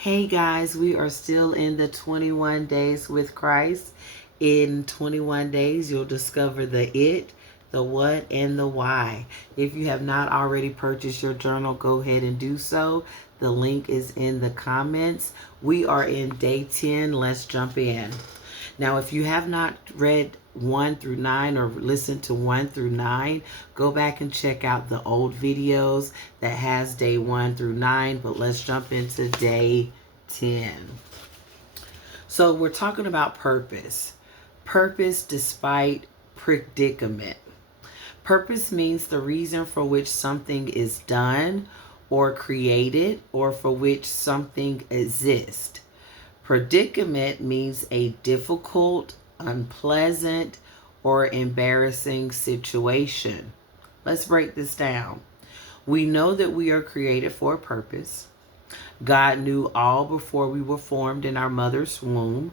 Hey guys, we are still in the 21 days with Christ. In 21 days, you'll discover the it, the what, and the why. If you have not already purchased your journal, go ahead and do so. The link is in the comments. We are in day 10. Let's jump in. Now, if you have not read 1 through 9 or listened to 1 through 9, go back and check out the old videos that has day 1 through 9. But let's jump into day 10. So we're talking about purpose. Purpose despite predicament. Purpose means the reason for which something is done or created or for which something exists. Predicament means a difficult, unpleasant, or embarrassing situation. Let's break this down. We know that we are created for a purpose. God knew all before we were formed in our mother's womb.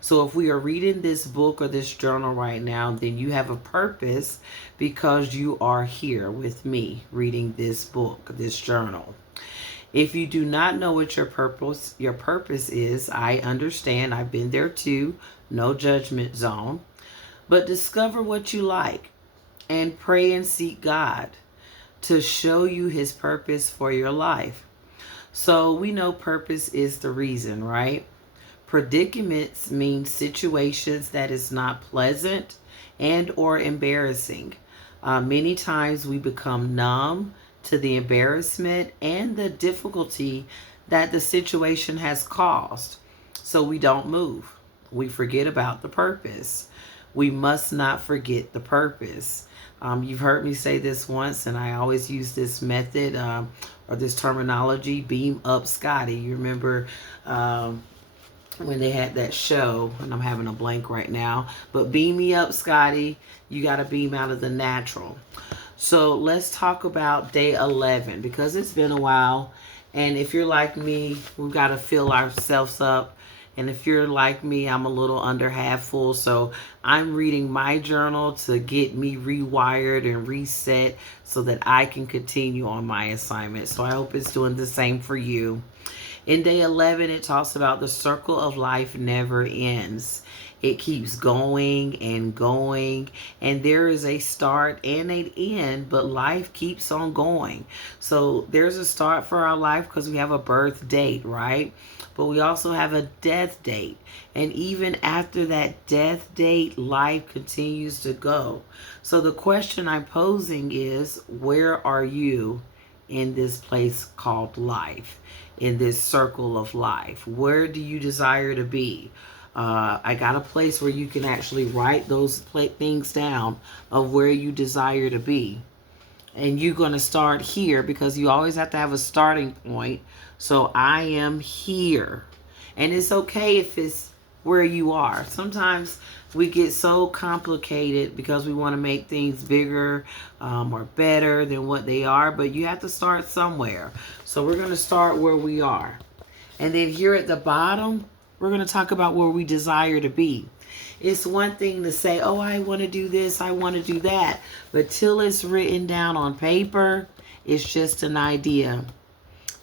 So if we are reading this book or this journal right now, then you have a purpose because you are here with me reading this book, this journal. If you do not know what your purpose is, I understand. I've been there too. No judgment zone. But discover what you like and pray and seek God to show you his purpose for your life. So we know purpose is the reason, right? Predicaments mean situations that is not pleasant and or embarrassing. Many times we become numb to the embarrassment and the difficulty that the situation has caused. So we don't move. We forget about the purpose. We must not forget the purpose. You've heard me say this once, and I always use this method or this terminology, beam up Scotty. You remember when they had that show, and I'm having a blank right now, but beam me up, Scotty. You got to beam out of the natural. So let's talk about day 11 because it's been a while. And if you're like me, we've got to fill ourselves up. And if you're like me, I'm a little under half full. So I'm reading my journal to get me rewired and reset so that I can continue on my assignment. So I hope it's doing the same for you. In day 11, it talks about the circle of life never ends. It keeps going and going, and there is a start and an end, but life keeps on going. So there's a start for our life because we have a birth date, right? But we also have a death date. And even after that death date, life continues to go. So the question I'm posing is, where are you in this place called life, in this circle of life? Where do you desire to be? I got a place where you can actually write those things down of where you desire to be. And you're going to start here because you always have to have a starting point. So I am here. And it's okay if it's where you are. Sometimes we get so complicated because we want to make things bigger or better than what they are. But you have to start somewhere. So we're going to start where we are. And then here at the bottom, we're going to talk about where we desire to be. It's one thing to say, oh, I want to do this, I want to do that. But till it's written down on paper, it's just an idea.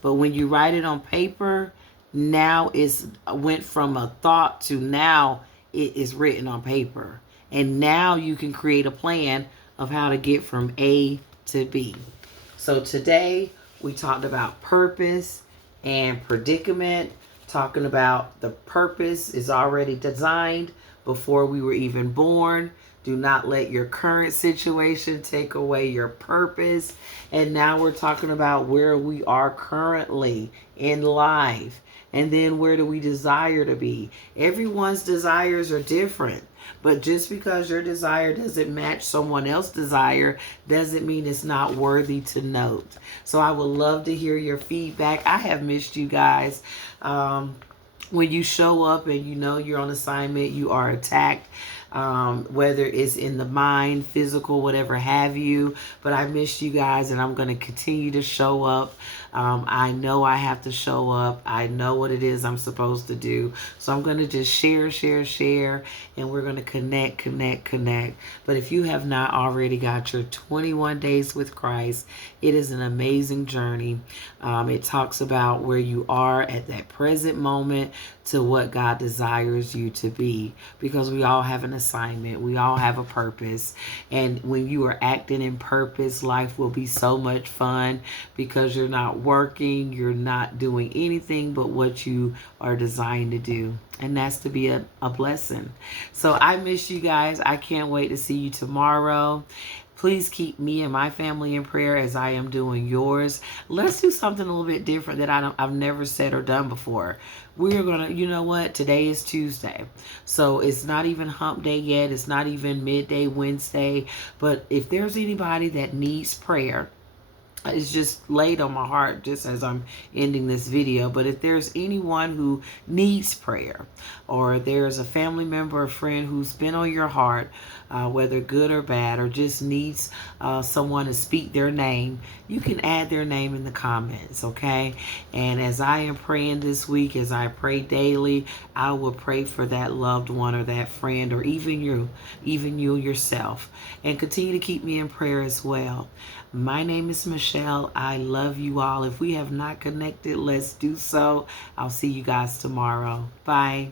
But when you write it on paper, now it's went from a thought to now it is written on paper. And now you can create a plan of how to get from A to B. So today we talked about purpose and predicament, talking about the purpose is already designed before we were even born. Do not let your current situation take away your purpose. And now we're talking about where we are currently in life. And then where do we desire to be? Everyone's desires are different. But just because your desire doesn't match someone else's desire doesn't mean it's not worthy to note. So I would love to hear your feedback. I have missed you guys. When you show up and you know you're on assignment, you are attacked. whether it's in the mind, physical, whatever have you. But I miss you guys, and I'm going to continue to show up. I know I have to show up. I know what it is I'm supposed to do. So I'm going to just share, and we're going to connect. But if you have not already got your 21 days with Christ, it is an amazing journey. It talks about where you are at that present moment to what God desires you to be, because we all have an assignment. We all have a purpose. And when you are acting in purpose, life will be so much fun, because you're not working, you're not doing anything but what you are designed to do. And that's to be a blessing. So I miss you guys. I can't wait to see you tomorrow. Please keep me and my family in prayer as I am doing yours. Let's do something a little bit different that I've never said or done before. We're going to, you know what? Today is Tuesday. So it's not even hump day yet. It's not even midday Wednesday. But if there's anybody that needs prayer, it's just laid on my heart just as I'm ending this video. But if there's anyone who needs prayer, or there's a family member or friend who's been on your heart, whether good or bad, or just needs someone to speak their name, you can add their name in the comments, okay? And as I am praying this week, as I pray daily, I will pray for that loved one or that friend, or even you yourself. And continue to keep me in prayer as well. My name is Michelle. I love you all. If we have not connected, let's do so. I'll see you guys tomorrow. Bye.